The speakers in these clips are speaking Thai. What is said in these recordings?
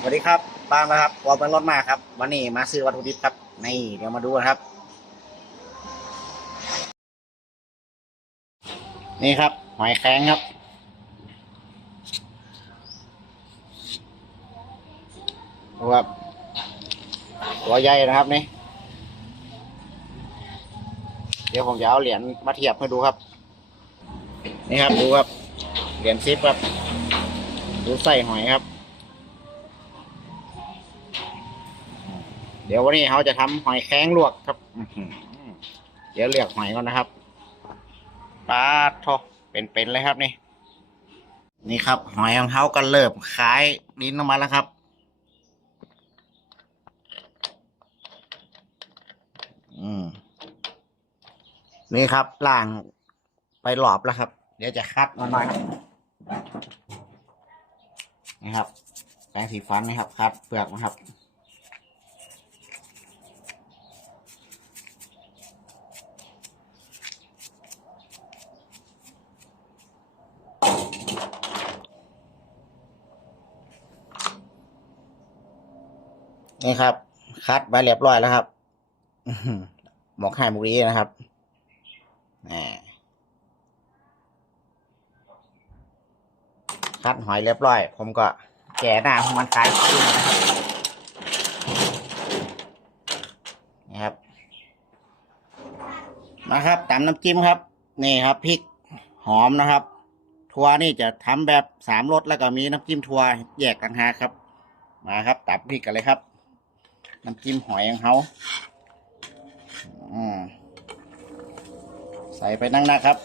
สวัสดีครับปามนะครับวอลเป็นรถมาครับ วันนี้มาซื้อวัตถุดิบครับ นี่เดี๋ยวมาดูนะครับ นี่ครับ หอยแครงครับ ดูครับ ตัวใหญ่นะครับนี่ เดี๋ยวผมจะเอาเหรียญมาเทียบให้ดูครับ นี่ครับดูครับ เหรียญซิปครับ ดูใส่หอยครับ เดี๋ยววันนี้เขาจะทำหอยแข้งลวกครับออืเดี๋ยวเลือกหอยก่อนนะครับปลาทอเป็นๆเลยครับนี่ นี่ครับ หอยของเขาก็เริ่มคล้ายลิ้นออกมาแล้วครับอืมนี่ครับล่างไปหลอบแล้วครับ เดี๋ยวจะคัดมาหน่อยครับนี่ครับแปรงสีฟันนี่ครับคัดเปลือกนะครับ นี่ครับ คัดไปเรียบร้อยแล้วครับหือกไข่หมูรีนะครับแหมคัดหอยเรียบร้อย ผมก็แก่หน้าของมันคล้ายขึ้นนะครับนะครับ มาครับตามน้ำจิ้มครับ นี่ครับพริกหอมนะครับ ทัวนี่จะทำแบบสามรสแล้วก็มีน้ำจิ้มทัวแยกกันหากครับ มาครับตับพริกกันเลยครับ น้ำจิ้มหอยของเขาใส่ไปนั่งนะครับ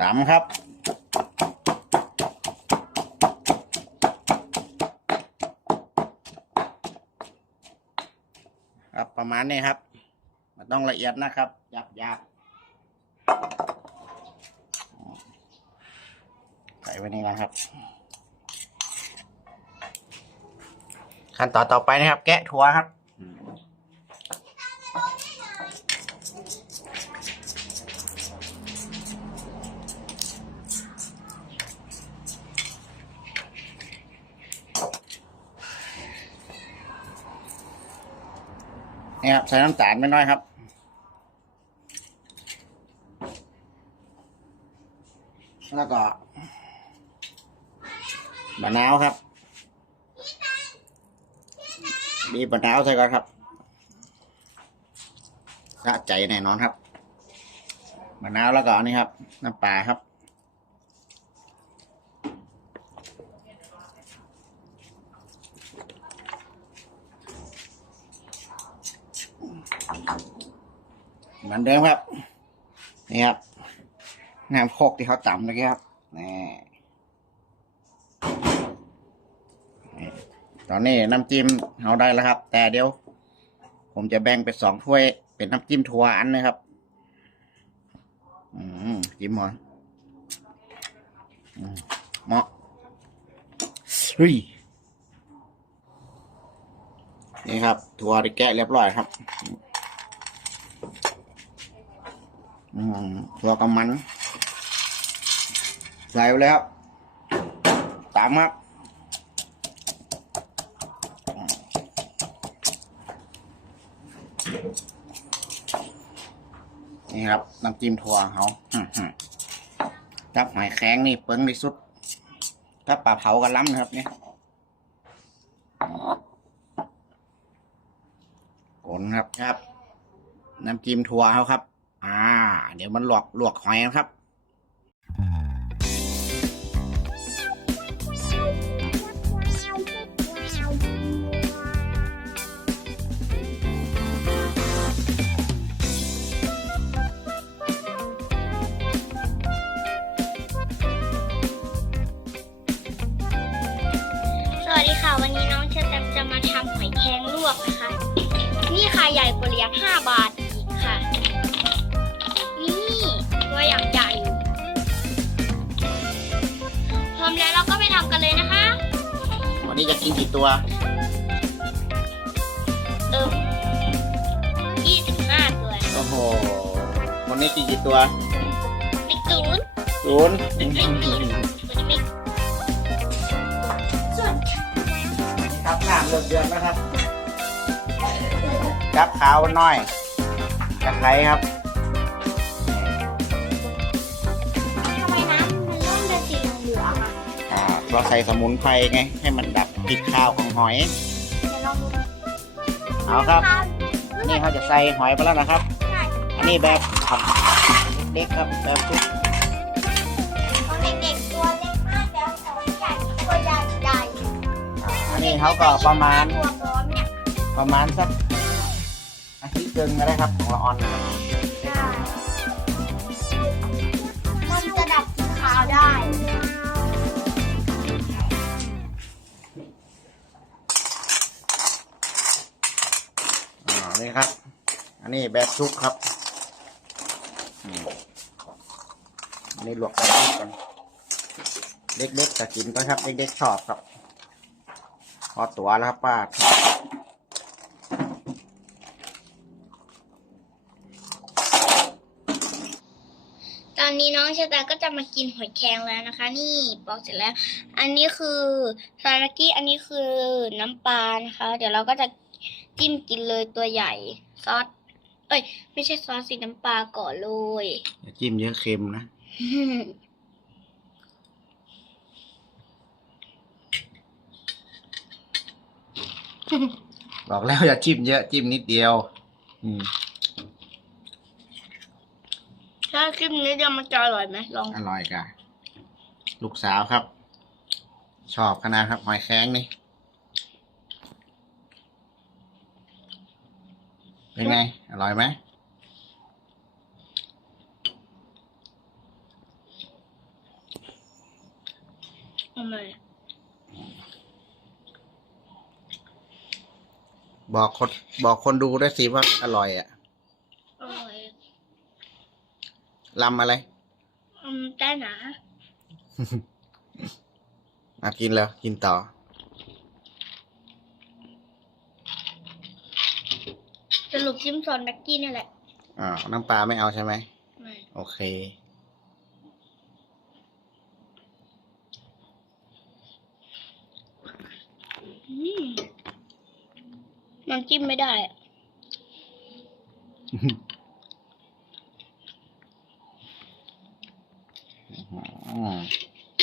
ตามครับครับประมาณนี้ครับ มันต้องละเอียดนะครับหยาบหยาบใส่ไว้นี่นะครับ ขั้นตอนต่อไปนะครับ แกะถั่วครับนี่ครับใส่น้ำตาลไม่น้อยครับแล้วก็ มะนาวครับบีบมะนาวใส่ก่อนครับสะใจแน่นอนครับมะนาวแล้วก็อันนี้ครับ น้ำปลาครับเหมือนเดิมครับ นี่ครับน้ำโคกที่เขาตำเมื่อกี้ครับนี่ นี่ตอนนี้น้ำจิ้มเอาได้แล้วครับ แต่เดี๋ยว ผมจะแบ่งเป็นสองถ้วย เป็นน้ำจิ้มถั่วอันนะครับ อืมจิ้มหมอนอืมเหมาะเฮ้ยนี่ครับ ถั่วได้แกะเรียบร้อยครับอืมตัวกับมัน ใส่ไปเลยครับ ตามครับ นี่ครับน้ำจิ้มถั่วเขาอื้อหือกับหอยแข็งนี่เปิ้งที่สุดกับปลาเผากันล้ำนะครับเนี่ยกลนครับครับ น้ำจิ้มถั่วเขาครับ อ่า เดี๋ยวมันหลอกหลวกหอยนะครับ ทำหอยแครงลวกนะคะ นี่ค่ะใหญ่กว่าเหรียญ5บาทอีกค่ะ นี่ตัวอย่างใหญ่พร้อมแล้วเราก็ไปทำกันเลยนะคะ วันนี้จะกินกี่ตัวเอิม25 ตัวโอ้โหวันนี้กี่กี่ตัวบิ๊กศูนย์ศูนย์บิ๊กศูน ครับน้ำเดือดเดือดนะครับจับขาวหน่อยตะไคร้ครับทำไมน้ำมันเริ่มเป็นสีเหลืองๆอะอ่าเราใส่สมุนไพรไง ให้มันดับกลิ่นคาวของหอย เดี๋ยวลองดูเอาครับ นี่เขาจะใส่หอยไปแล้วนะครับ อันนี้แบบผักเด็กครับแบบซุป เขาก็ประมาณ ประมาณสักอาทิตย์เกินก็ได้ครับของละออนนะครับมันจะดับขาวได้อ่านี่ครับ อันนี้แบบซุปครับอืมอันนี้ลวกแบบซุปกันเด็กๆจะกินไปครับ เด็กๆชอบครับ พอตัวแล้วครับป้าตอนนี้น้องชะตาก็จะมากินหอยแครงแล้วนะคะ นี่ปอกเสร็จแล้ว อันนี้คือซารากี้อันนี้คือน้ำปลานะคะ เดี๋ยวเราก็จะจิ้มกินเลยตัวใหญ่ซอสเอ้ย ไม่ใช่ซอสสีน้ำปลาก่อนเลยอย่าจิ้มเยอะเค็มนะ บอกแล้วอย่าจิ้มเยอะจิ้มนิดเดียว อืมถ้าคลิปนี้จะมันจะอร่อยไหมลองอร่อยกะลูกสาวครับ ชอบขนาดครับหอยแครงนี่เป็นไง อร่อยไหมทำไม บอกคนบอกคนดูด้วยสิว่าอร่อยอะอร่อยลำอะไรอืมแต่หนามากินแล้ว กินต่อ สรุปจิ้มซอนแม็กกี้นี่แหละอ่าน้ำปลาไม่เอาใช่ไหมไม่ โอเค อืม น้ำจิ้มไม่ได้อะอืม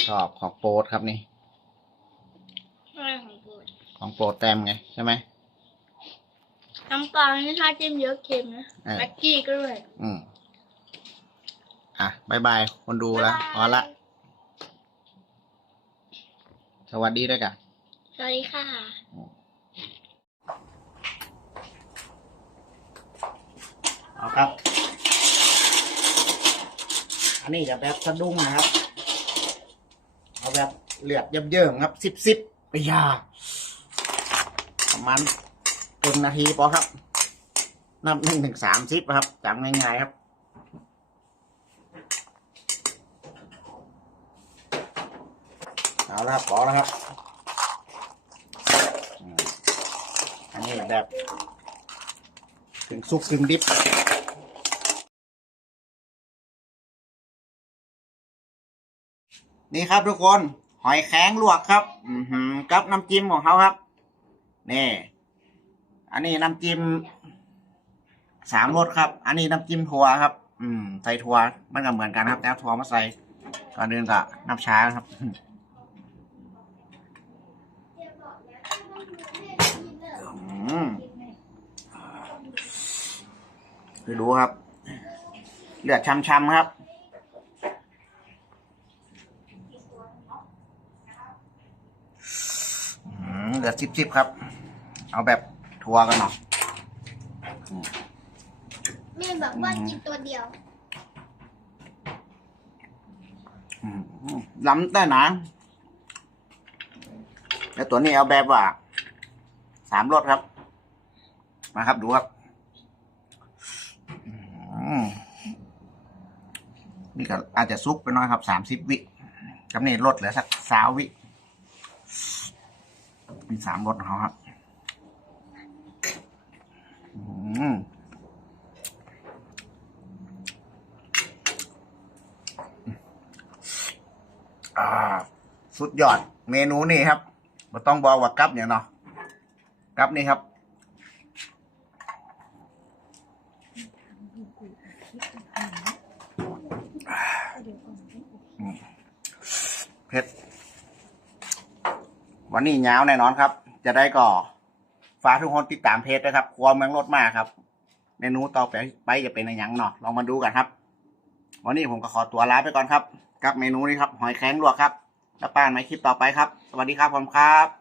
ชอบของโปรดครับนี่ อะไรของโปรดของโปรดแต้มไงใช่ไหม น้ำปลานี่ถ้าจิ้มเยอะเค็มนะเออ แม็กกี้ก็ด้วยอืม อะบายบาย คนดูแล้วพอละ สวัสดีด้วยกัน สวัสดีค่ะ เอาครับ อันนี้จะแบบสะดุ้งนะครับ เอาแบบเลือดเยิ้มๆครับสิบสิบไปยาประมาณเกินนาทีพอครับ นับหนึ่งถึงสามสิบครับจำง่ายๆครับเอาละครับพอแล้วครับอืมอันนี้แบบ ถึงซุกถึงดิบนี่ครับทุกคนหอยแข็งลวกครับ อือหือกับน้ำจิ้มของเขาครับ นี่ อันนี้น้ำจิ้มสามรสครับ อันนี้น้ำจิ้มถั่วครับ อืมใส่ถั่วมันก็เหมือนกันครับ แต่ถั่วมาใส่ก่อนอื่นก็น้ำชาครับอืม ดูครับ เลือดช้ำๆครับอืมเลือดซิบๆครับ เอาแบบทัวร์กันหน่อยแม่แบบว่ากินตัวเดียวอืมล้ำแต่หนาแล้วตัวนี้เอาแบบว่าสามรสครับ มาครับดูครับ นี่ก็อาจจะซุกไปน้อยครับสามสิบวิกับนี่ลดเหลือสักสาววิมีสามรสขอเขาครับสุดยอด เมนูนี่ครับมาต้องบอกว่ากับเนี่ยเนาะกับนี่ครับ เผ็ดวันนี้ยาวแน่นอนครับ จะได้ก่อฝากทุกคนติดตามเพจนะครับครัวเมืองรถมากครับ เมนูต่อไปไปจะเป็นอะไรหยังเนาะลองมาดูกันครับ วันนี้ผมก็ขอตัวลาไปก่อนครับ กับเมนูนี้ครับ หอยแครงลวกครับ แล้วป้านในคลิปต่อไปครับ สวัสดีครับผมครับ